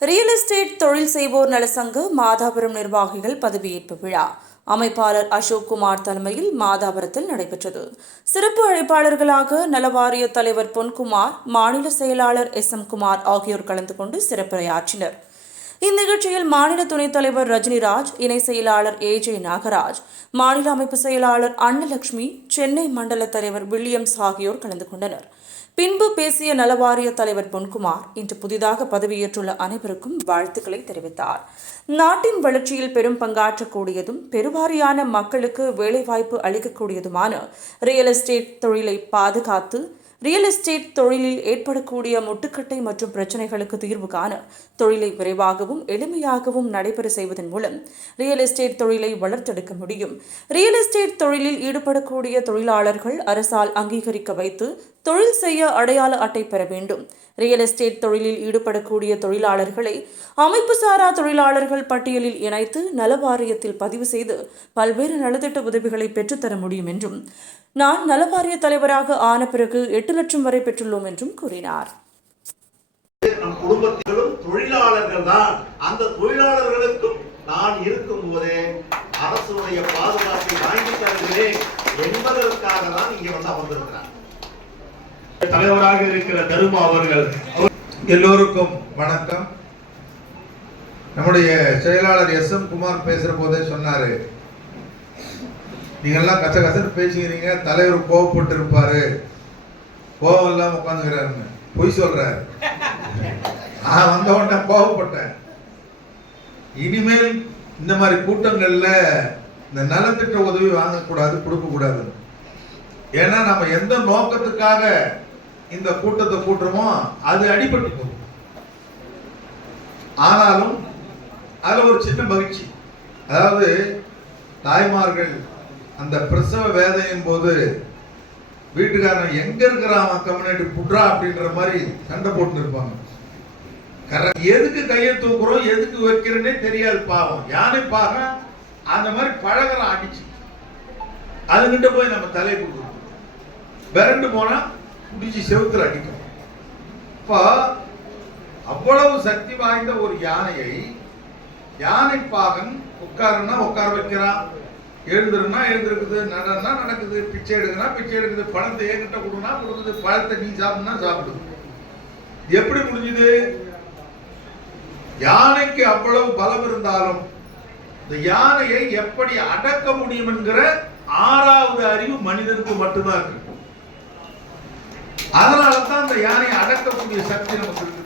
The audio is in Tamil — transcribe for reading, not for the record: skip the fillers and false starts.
ரியல் எஸ்டேட் தொழில் செய்வோர் நலசங்க மாதாபுரம் நிர்வாகிகள் பதவியேற்பு விழா அமைப்பாளர் அசோக் குமார் தலைமையில் மாதாபுரத்தில் நடைபெற்றது. சிறப்பு அழைப்பாளர்களாக நலவாரிய தலைவர் பொன்குமார், மாநில செயலாளர் SM குமார் ஆகியோர் கலந்து கொண்டு சிறப்புரையாற்றினர். இந்நிகழ்ச்சியில் மாநில துணைத் தலைவர் ரஜினிராஜ், இணை செயலாளர் AJ நாகராஜ், மாநில அமைப்பு செயலாளர் அன்னலட்சுமி, சென்னை மண்டல தலைவர் வில்லியம்ஸ் ஆகியோர் கலந்து கொண்டனர். பின்பு பேசிய நலவாரிய தலைவர் பொன்குமார், இன்று புதிதாக பதவியேற்றுள்ள அனைவருக்கும் வாழ்த்துக்களை தெரிவித்தார். நாட்டின் வளர்ச்சியில் பெரும் பங்காற்றக்கூடியதும் பெருவாரியான மக்களுக்கு வேலைவாய்ப்பு அளிக்கக்கூடியதுமான ரியல் எஸ்டேட் தொழிலை பாதுகாத்து ரியல் எஸ்டேட் தொழிலில் ஏற்படக்கூடிய முட்டுக்கட்டை மற்றும் பிரச்சினைகளுக்கு தீர்வு காண தொழிலை விரைவாகவும் எளிமையாகவும் நடைபெற செய்வதன் மூலம் ரியல் எஸ்டேட் தொழிலை வளர்த்தெடுக்க முடியும். ரியல் எஸ்டேட் தொழிலில் ஈடுபடக்கூடிய தொழிலாளர்கள் அரசால் அங்கீகரிக்க வைத்து தொழில் செய்ய அடையாள அட்டை பெற வேண்டும். ரியல் எஸ்டேட் தொழிலில் ஈடுபடக்கூடிய தொழிலாளர்களை அமைப்பு சாரா தொழிலாளர்கள் பட்டியலில் இணைத்து நலவாரியத்தில் பதிவு செய்து பல்வேறு நலத்திட்ட உதவிகளை பெற்றுத்தர முடியும் என்றும், நான் நலவாரிய தலைவராக ஆன பிறகு 8 லட்சம் வரை பெற்றுள்ளோம் என்றும் கூறினார். நம் குடும்பத்திலும் தொழிலாளர்கள் தான். அந்த தொழிலாளர்களுக்கும் நான் இருக்கும் போதே அரசுடைய பாதுகாப்பை வாங்கி தருகிறேன் என்பதற்காக தான் இங்கே வந்து அமர்ந்திருக்கிறார். தலைவராக இருக்கிற தருமா அவர்கள். எல்லோருக்கும் வணக்கம். நம்முடைய செயலாளர் SM குமார் பேசுற போதே சொன்னாரு, நீங்கெல்லாம் கச்ச கச்சன்னு பேசுகிறீங்க, தலைவர் கோவப்பட்டு இருப்பாரு, கோவம் இல்லாம உட்காந்துக்கிறாருன்னு பொய் சொல்றாரு. நான் வந்த உடனே கோவப்பட்டேன். இனிமேல் இந்த மாதிரி கூட்டங்கள்ல இந்த நலத்திட்ட உதவி வாங்கக்கூடாது, கொடுக்க கூடாது. ஏன்னா நம்ம எந்த நோக்கத்துக்காக இந்த கூட்டத்தை கூட்டுறோமோ அது அடிபட்டு போகும். ஆனாலும் அதுல ஒரு சின்ன மகிழ்ச்சி, அதாவது தாய்மார்கள் அந்த பிரசவ வேதனையின் போது வீட்டுக்காரன் எங்க இருக்கிறான் கம்யூனிட்டி புட்ரா அப்படின்ற மாதிரி சண்டை போட்டு இருப்பாங்க. எதுக்கு கையை தூக்குறோம், எதுக்கு வைக்கிறேன்னே தெரியாது. பாவம் யானை பாக அந்த மாதிரி பழகலாம் அடிச்சு அதுகிட்ட போய் நம்ம தலையை கொடுக்கணும். விரண்டு போனா குடிச்சு செவுத்துல அடிக்கும். இப்போ அவ்வளவு சக்தி வாய்ந்த ஒரு யானையை யானை பாகன் உட்காருன்னா உட்கார வைக்கிறான், எழுந்துருன்னா எழுந்திருக்குது, நடனா நடக்குது, பிச்சை எடுக்குன்னா பிச்சை எடுக்குது, பழத்தை என்கிட்ட கொடுனா கொடுக்குது, பழத்தை நீ சாப்பிடுனா சாப்பிடுது. எப்படி முடிஞ்சுது? யானைக்கு அவ்வளவு பலம் இருந்தாலும் இந்த யானையை எப்படி அடக்க முடியும் என்கிற 6வது அறிவு மனிதனுக்கு மட்டும்தான் இருக்கு. அதனால தான் அந்த யானையை அடக்கக்கூடிய சக்தி நமக்கு இருக்கு.